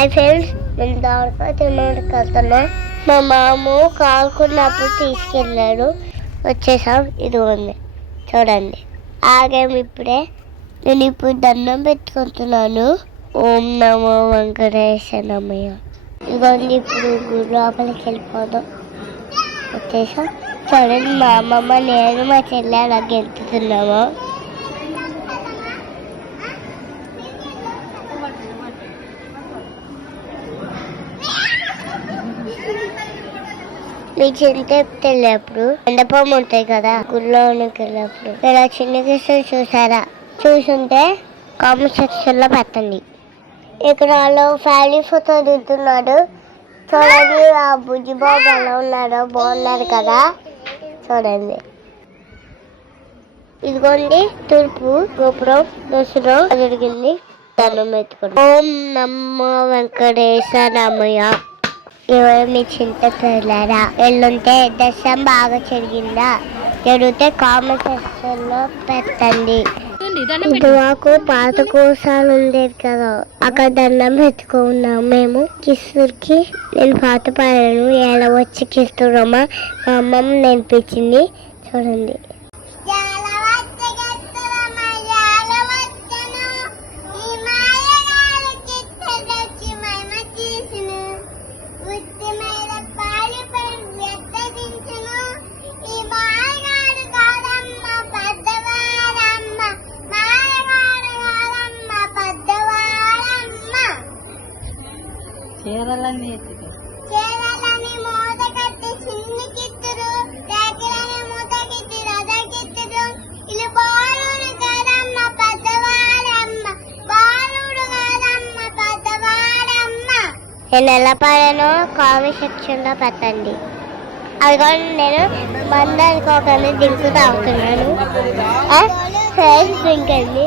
Hi friends, మేము దావడపై తినడానికి వెళ్తున్నాం. మా మామ కాకున్నప్పుడు తీసుకెళ్ళాడు. వచ్చేసాం. ఇదిగోండి చూడండి. ఆగాము ఇప్పుడే. నేను ఇప్పుడు దండం పెట్టుకుంటున్నాను. ఓం నమో వెంకటేశనమయ్య. ఇదిగోండి ఇప్పుడు గుడి లోపలికి వెళ్ళిపోదాం. వచ్చేసాం. చూడండి, మా అమ్మమ్మ నేను మా చెల్లి అలా గెంతుతున్నాము. మీ చింతకి వెళ్ళేప్పుడు ఎండపమ్మ ఉంటాయి కదా, గుళ్ళోనికి వెళ్ళేప్పుడు ఇలా చిన్న కిష్టం చూసారా? చూసుంటే కామెంట్ సెక్షన్ లో పెట్టండి. ఇక్కడ వాళ్ళు ఫ్యామిలీ ఫోటో దిగుతున్నాడు. చూడండి, ఆ బుజ్జి బాబు ఎలా ఉన్నారో, బాగున్నారు కదా. చూడండి, ఇదిగోండి తూర్పు గోపురం దర్శనం జరిగింది. దండం పెట్టుకోండి. ఓం నమో వెంకటేశనమయ్య. ఎవరు మీ చింతకెళ్ళారా? వెళ్ళుంటే దర్శనం బాగా జరిగితే కామెంట్ సెక్షన్ లో పెట్టండి. ఇటువాకు పాత కోసాలు ఉండేది కదా, అక్కడ దండం పెట్టుకున్నాం మేము. కిస్తురికి నేను పాత పాడాను. ఎలా వచ్చి కిస్తురమ్మా మా అమ్మమ్మ నేర్పించింది. చూడండి, చీరలన్నీ నేను ఎలా పాడానో కామెంట్ సెక్షన్ లో పెట్టండి. అది కూడా నేను మందానికి ఒక దింకు తాగుతున్నాను. ఫ్రెండ్స్ దింకండి.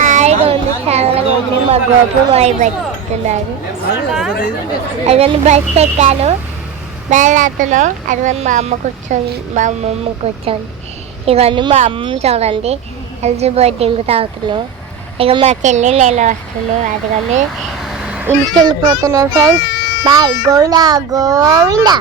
హాయిగా ఉంది, చల్లగా ఉంది. మా గోపురం అయి బతుకుతున్నారు. అదిగోని బస్సు ఎక్కాను, బయలుదేరుతున్నాం. అదిగోని మా అమ్మమ్మ కూర్చొని. ఇవన్నీ మా అమ్మమ్మ చూడండి, అలసిపోయి దింకు తాగుతున్నాం. ఇక మా చెల్లి నేను వస్తున్నాను. అదిగోని ఇంటికి వెళ్ళిపోతున్నాను ఫ్రెండ్స్. బాయ్. గోవిందా గోవిందా.